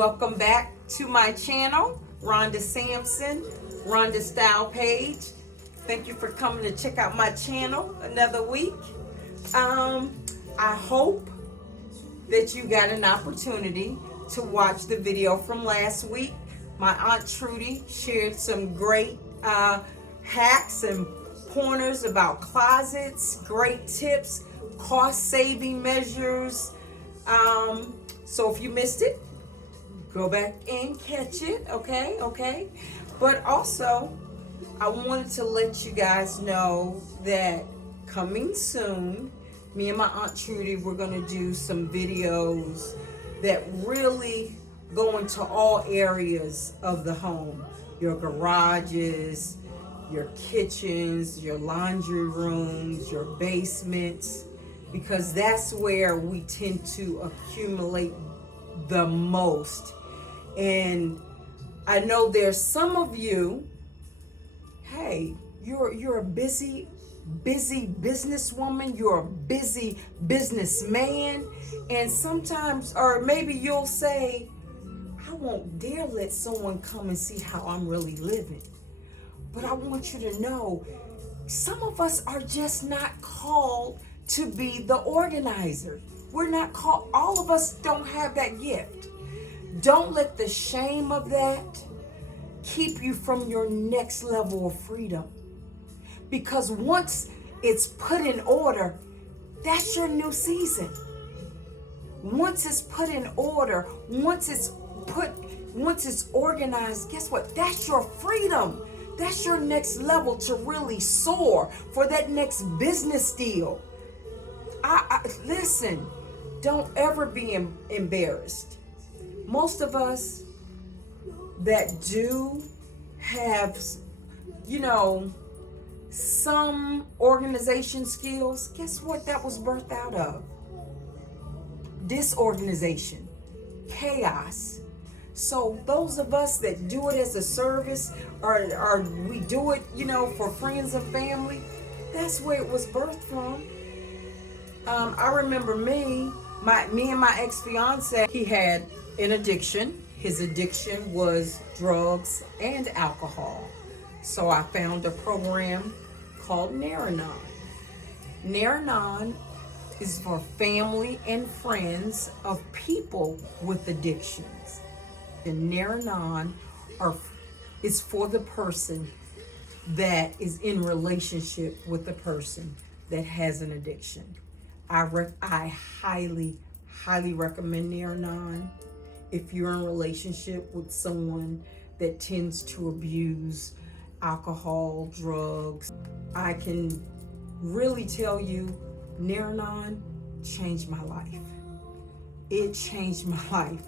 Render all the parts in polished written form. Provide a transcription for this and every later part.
Welcome back to my channel, Rhonda Sampson, Rhonda Style Page. Thank you for coming to check out my channel another week. I hope that you got an opportunity to watch the video from last week. My Aunt Trudy shared some great hacks and pointers about closets, great tips, cost-saving measures. So if you missed it, go back and catch it, okay? But also, I wanted to let you guys know that coming soon, me and my Aunt Trudy, we're gonna do some videos that really go into all areas of the home. Your garages, your kitchens, your laundry rooms, your basements, because that's where we tend to accumulate the most. And I know there's some of you, hey, you're a busy businesswoman, you're a busy businessman, and sometimes, or maybe you'll say, I won't dare let someone come and see how I'm really living. But I want you to know, some of us are just not called to be the organizer. We're not called, all of us don't have that gift. Don't let the shame of that keep you from your next level of freedom. Because once it's put in order, that's your new season. Once it's put in order, once it's organized, guess what? That's your freedom. That's your next level to really soar for that next business deal. Listen, don't ever be embarrassed. Most of us that do have, some organization skills, guess what that was birthed out of? Disorganization, chaos. So those of us that do it as a service, or we do it, for friends and family, that's where it was birthed from. I remember me and my ex-fiance, he had an addiction. His addiction was drugs and alcohol. So I found a program called Naranon. Naranon is for family and friends of people with addictions. And Naranon is for the person that is in relationship with the person that has an addiction. I highly recommend Naranon if you're in a relationship with someone that tends to abuse alcohol, drugs. I can really tell you, Naranon changed my life. It changed my life.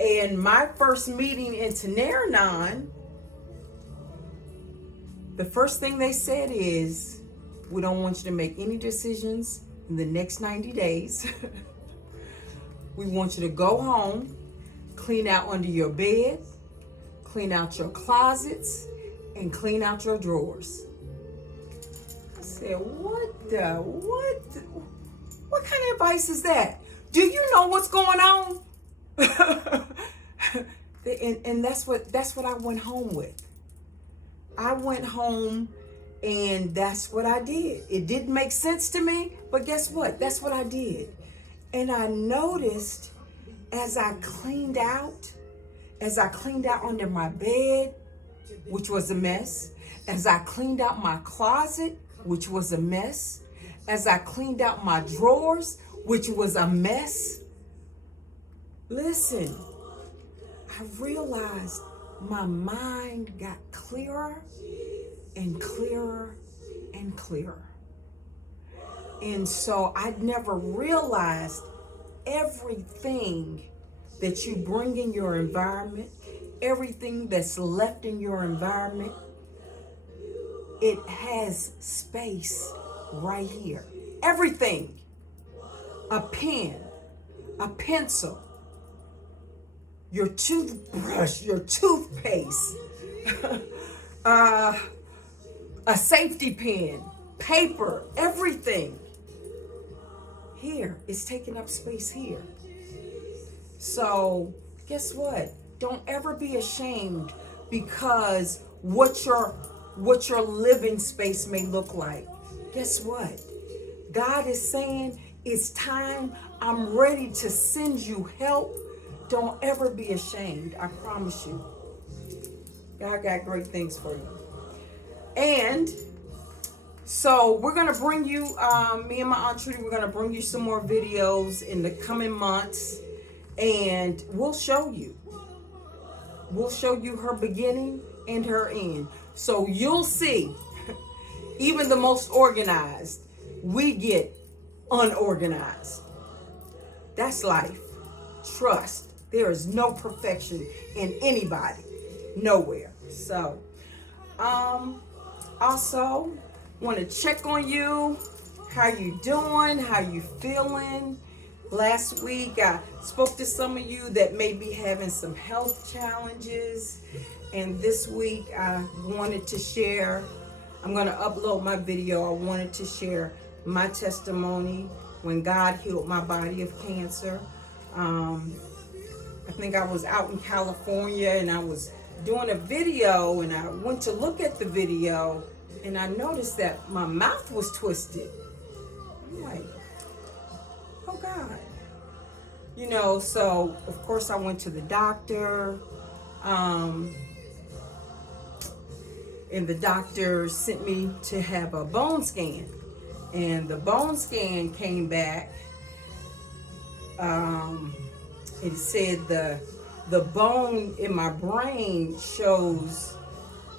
And my first meeting into Naranon, the first thing they said is, we don't want you to make any decisions in the next 90 days. We want you to go home, clean out under your bed, clean out your closets, and clean out your drawers. I said, what kind of advice is that? Do you know what's going on? and that's what I went home with. I went home and that's what I did. It didn't make sense to me, but guess what? That's what I did. And I noticed as I cleaned out under my bed, which was a mess, as I cleaned out my closet, which was a mess, as I cleaned out my drawers, which was a mess, listen, I realized my mind got clearer and clearer and clearer. And so I'd never realized everything that you bring in your environment, everything that's left in your environment, it has space right here. Everything. A pen, a pencil, your toothbrush, your toothpaste, a safety pin, paper, everything. Here, it's taking up space here. So guess what? Don't ever be ashamed because what your living space may look like. Guess what? God is saying it's time. I'm ready to send you help. Don't ever be ashamed. I promise you. God got great things for you. And so we're going to bring you, me and my Aunt Trudy, we're going to bring you some more videos in the coming months. And we'll show you. We'll show you her beginning and her end. So you'll see, even the most organized, we get unorganized. That's life. Trust. There is no perfection in anybody. Nowhere. So, also want to check on you. How you doing? How you feeling? Last week I spoke to some of you that may be having some health challenges, and this week I wanted to share, I'm going to upload my video. I wanted to share my testimony when God healed my body of cancer. I think I was out in California and I was doing a video, and I went to look at the video and I noticed that my mouth was twisted. I'm like, oh God. You know, so of course I went to the doctor, and the doctor sent me to have a bone scan, and the bone scan came back. It said the bone in my brain shows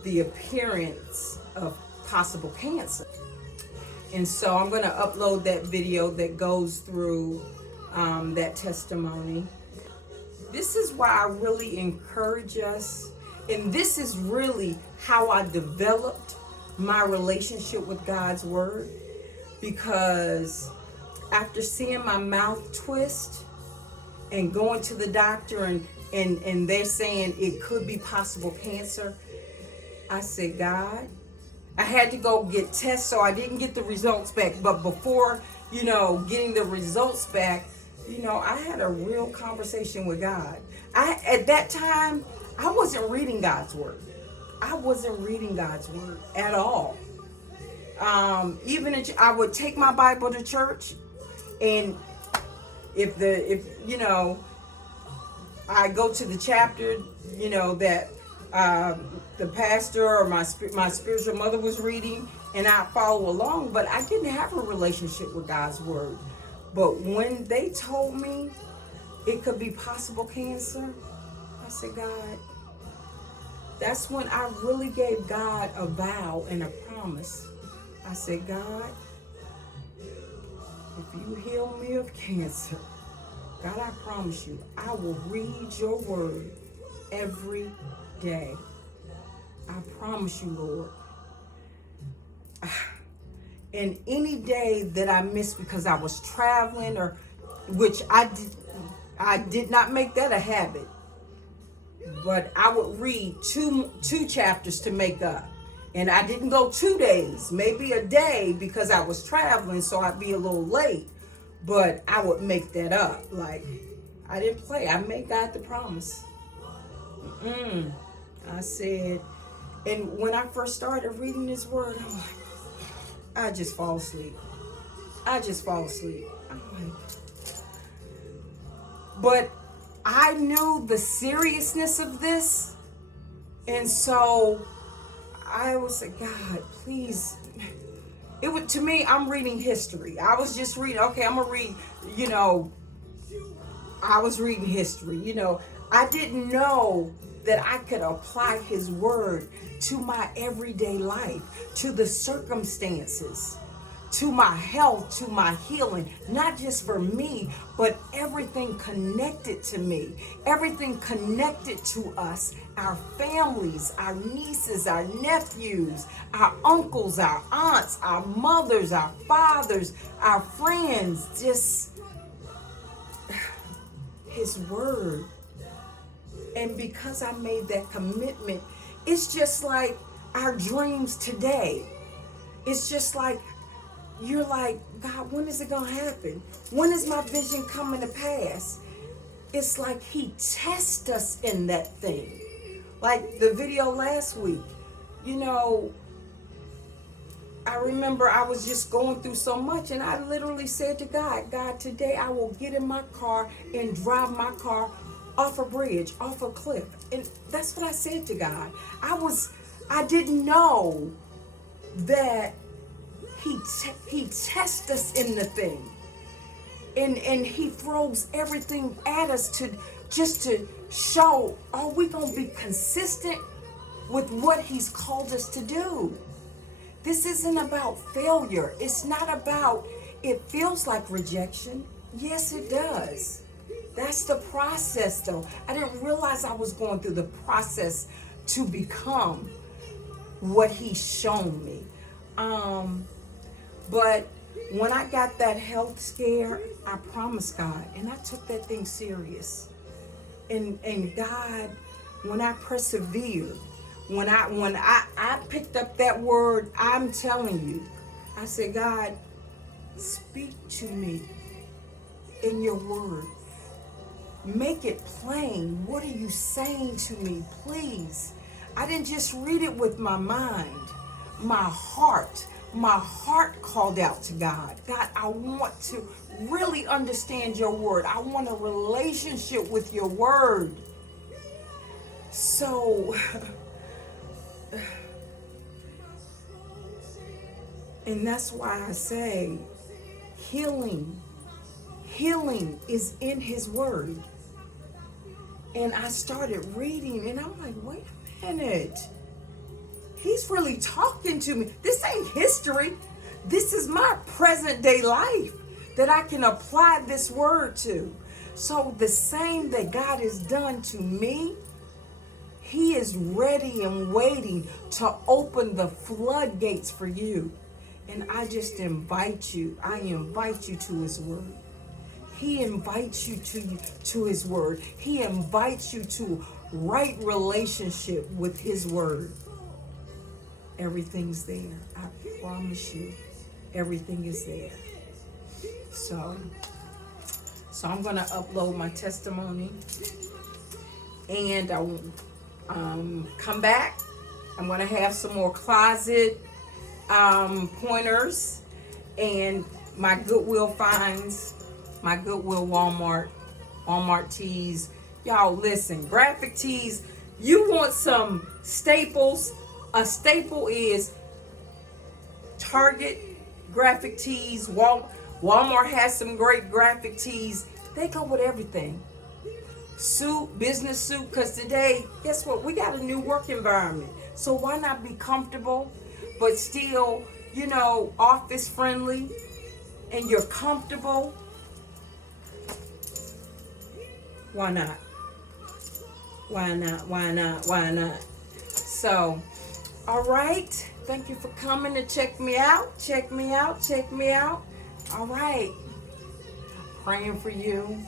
the appearance of possible cancer. And so I'm going to upload that video that goes through that testimony. This is why I really encourage us, and this is really how I developed my relationship with God's word, because after seeing my mouth twist and going to the doctor and they're saying it could be possible cancer, I said, God, I had to go get tests, so I didn't get the results back. But before, getting the results back, I had a real conversation with God. At that time, I wasn't reading God's word. I wasn't reading God's word at all. Even if I would take my Bible to church, and if I go to the chapter, that the pastor or my spiritual mother was reading, and I follow along, but I didn't have a relationship with God's word. But when they told me it could be possible cancer, I said, God, that's when I really gave God a vow and a promise. I said, God, if you heal me of cancer, God, I promise you, I will read your word every day. I promise you, Lord. And any day that I missed because I was traveling, or which I did not make that a habit, but I would read two chapters to make up. And I didn't go 2 days, maybe a day, because I was traveling, so I'd be a little late. But I would make that up. Like, I didn't play. I made God the promise. I said, and when I first started reading this word, I'm like, I just fall asleep. I'm like, but I knew the seriousness of this. And so I was like, God, please. To me, I'm reading history. I was just reading, okay, I'm going to read, I was reading history. I didn't know that I could apply his word to my everyday life, to the circumstances, to my health, to my healing, not just for me, but everything connected to me, everything connected to us, our families, our nieces, our nephews, our uncles, our aunts, our mothers, our fathers, our friends, just his word. And because I made that commitment, it's just like our dreams today. It's just like, you're like, God, when is it going to happen? When is my vision coming to pass? it's like he tests us in that thing. Like the video last week, you know, I remember I was just going through so much, and I literally said to God, God, today I will get in my car and drive my car off a bridge, off a cliff. And that's what I said to God. I didn't know that he tests us in the thing. And he throws everything at us to show, are we going to be consistent with what he's called us to do? This isn't about failure. It's not about, it feels like rejection. Yes, it does. That's the process, though. I didn't realize I was going through the process to become what he's shown me. But when I got that health scare, I promised God, and I took that thing serious. And God, when I persevered, when I picked up that word, I'm telling you, I said, God, speak to me in your word. Make it plain. What are you saying to me, please? I didn't just read it with my mind. My heart called out to God. God, I want to really understand your word. I want a relationship with your word. So, and that's why I say healing is in his word. And I started reading, and I'm like, wait a minute. He's really talking to me. This ain't history. This is my present day life that I can apply this word to. So the same that God has done to me, he is ready and waiting to open the floodgates for you. And I just invite you. I invite you to his word. He invites you to his word. He invites you to right relationship with his word. Everything's there. I promise you, everything is there. So I'm going to upload my testimony, and I will come back. I'm going to have some more closet pointers and my Goodwill finds, my Goodwill Walmart tees. Y'all listen, graphic tees, you want some staples. A staple is Target graphic tees. Walmart has some great graphic tees. They go with everything. Suit, business suit, because today, guess what? We got a new work environment. So why not be comfortable, but still, you know, office friendly, and you're comfortable? Why not? Why not? Why not? Why not? So, all right. Thank you for coming to check me out. Check me out. Check me out. All right. Praying for you.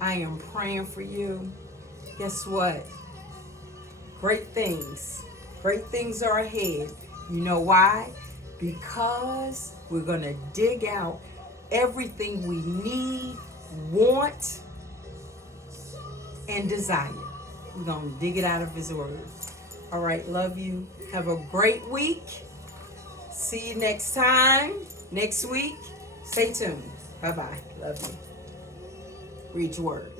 I am praying for you. Guess what? Great things. Great things are ahead. You know why? Because we're going to dig out everything we need, want, and desire. We're going to dig it out of his word. All right, love you. Have a great week. See you next time, next week. Stay tuned. Bye-bye. Love you. Read your word.